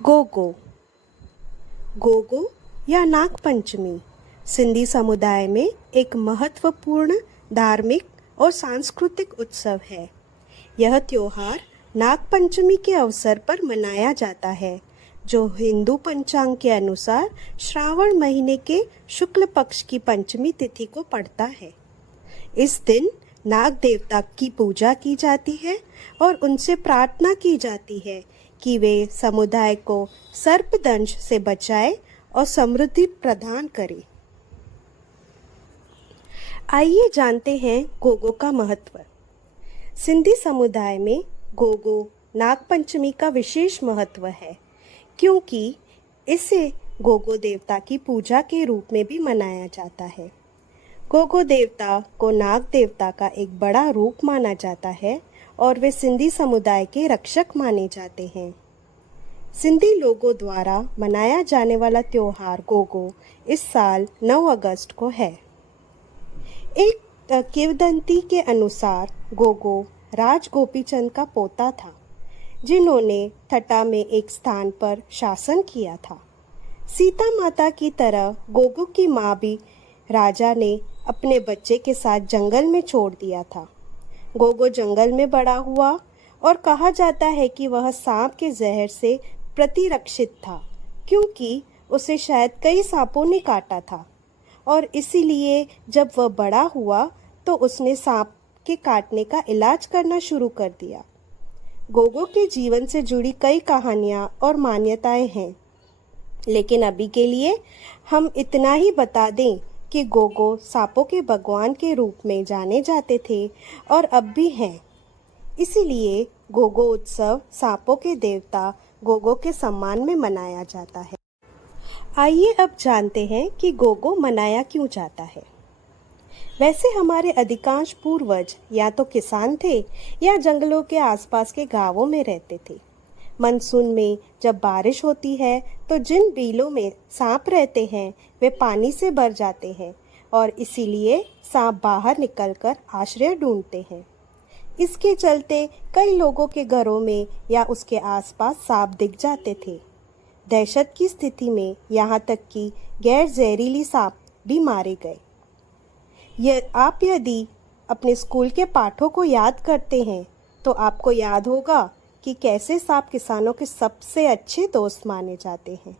गोगो। गोगो या नागपंचमी सिंधी समुदाय में एक महत्वपूर्ण धार्मिक और सांस्कृतिक उत्सव है। यह त्योहार नागपंचमी के अवसर पर मनाया जाता है, जो हिंदू पंचांग के अनुसार श्रावण महीने के शुक्ल पक्ष की पंचमी तिथि को पड़ता है। इस दिन नाग देवता की पूजा की जाती है और उनसे प्रार्थना की जाती है कि वे समुदाय को सर्पदंश से बचाए और समृद्धि प्रदान करें। आइए जानते हैं गोगो का महत्व। सिंधी समुदाय में गोगो नागपंचमी का विशेष महत्व है, क्योंकि इसे गोगो देवता की पूजा के रूप में भी मनाया जाता है। गोगो देवता को नाग देवता का एक बड़ा रूप माना जाता है और वे सिंधी समुदाय के रक्षक माने जाते हैं। सिंधी लोगों द्वारा मनाया जाने वाला त्योहार गोगो इस साल 9 अगस्त को है। एक किंवदंती के अनुसार गोगो राज गोपीचंद का पोता था, जिन्होंने ठट्टा में एक स्थान पर शासन किया था। सीता माता की तरह गोगो की माँ भी राजा ने अपने बच्चे के साथ जंगल में छोड़ दिया था। गोगो जंगल में बड़ा हुआ और कहा जाता है कि वह सांप के जहर से प्रतिरक्षित था, क्योंकि उसे शायद कई सांपों ने काटा था, और इसीलिए जब वह बड़ा हुआ तो उसने सांप के काटने का इलाज करना शुरू कर दिया। गोगो के जीवन से जुड़ी कई कहानियां और मान्यताएं हैं, लेकिन अभी के लिए हम इतना ही बता दें कि गोगो सांपों के भगवान के रूप में जाने जाते थे और अब भी हैं। इसीलिए गोगो उत्सव सांपों के देवता गोगो के सम्मान में मनाया जाता है। आइए अब जानते हैं कि गोगो मनाया क्यों जाता है। वैसे हमारे अधिकांश पूर्वज या तो किसान थे या जंगलों के आसपास के गांवों में रहते थे। मानसून में जब बारिश होती है तो जिन बीलों में सांप रहते हैं वे पानी से भर जाते हैं, और इसीलिए सांप बाहर निकलकर आश्रय ढूंढते हैं। इसके चलते कई लोगों के घरों में या उसके आसपास सांप दिख जाते थे। दहशत की स्थिति में यहाँ तक कि गैर जहरीली सांप भी मारे गए। आप यदि अपने स्कूल के पाठों को याद करते हैं तो आपको याद होगा कि कैसे सांप किसानों के सबसे अच्छे दोस्त माने जाते हैं,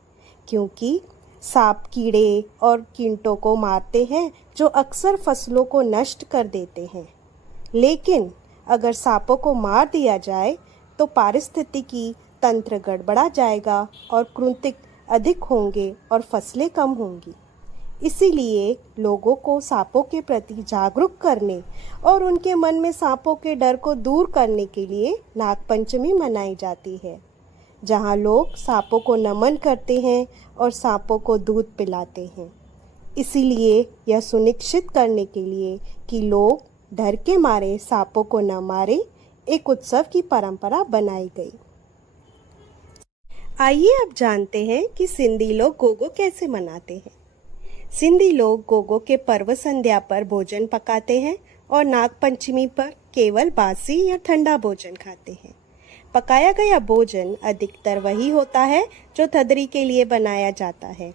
क्योंकि सांप कीड़े और कीटों को मारते हैं जो अक्सर फसलों को नष्ट कर देते हैं। लेकिन अगर सांपों को मार दिया जाए तो पारिस्थितिकी तंत्र गड़बड़ा जाएगा और कृंतक अधिक होंगे और फसलें कम होंगी। इसीलिए लोगों को सांपों के प्रति जागरूक करने और उनके मन में सांपों के डर को दूर करने के लिए नागपंचमी मनाई जाती है, जहां लोग सांपों को नमन करते हैं और सांपों को दूध पिलाते हैं। इसीलिए यह सुनिश्चित करने के लिए कि लोग डर के मारे सांपों को न मारे, एक उत्सव की परंपरा बनाई गई। आइए अब जानते हैं कि सिंधी लोग गोगो कैसे मनाते हैं। सिंधी लोग गोगो के पर्व संध्या पर भोजन पकाते हैं और नागपंचमी पर केवल बासी या ठंडा भोजन खाते हैं। पकाया गया भोजन अधिकतर वही होता है जो थदरी के लिए बनाया जाता है।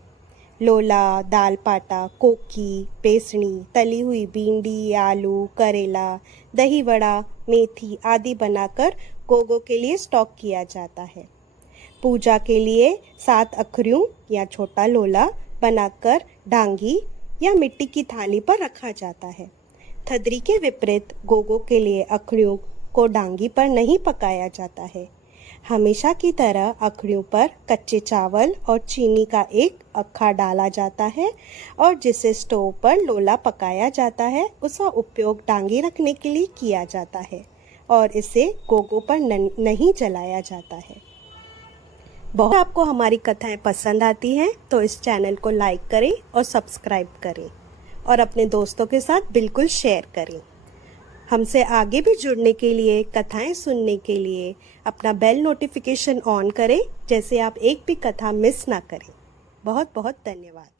लोला, दाल पाटा, कोकी, बेसणी, तली हुई भिंडी, आलू, करेला, दही वड़ा, मेथी आदि बनाकर गोगो के लिए स्टॉक किया जाता है। पूजा के लिए 7 अखरियों या छोटा लोला बनाकर डांगी या मिट्टी की थाली पर रखा जाता है। थदरी के विपरीत गोगो के लिए अखड़ियों को डांगी पर नहीं पकाया जाता है। हमेशा की तरह अखड़ियों पर कच्चे चावल और चीनी का एक अखा डाला जाता है, और जिसे स्टोव पर लोला पकाया जाता है उसका उपयोग डांगी रखने के लिए किया जाता है, और इसे गोगो पर नहीं जलाया जाता है। बहुत आपको हमारी कथाएं पसंद आती हैं तो इस चैनल को लाइक करें और सब्सक्राइब करें, और अपने दोस्तों के साथ बिल्कुल शेयर करें। हमसे आगे भी जुड़ने के लिए, कथाएं सुनने के लिए अपना बेल नोटिफिकेशन ऑन करें, जैसे आप एक भी कथा मिस ना करें। बहुत बहुत धन्यवाद।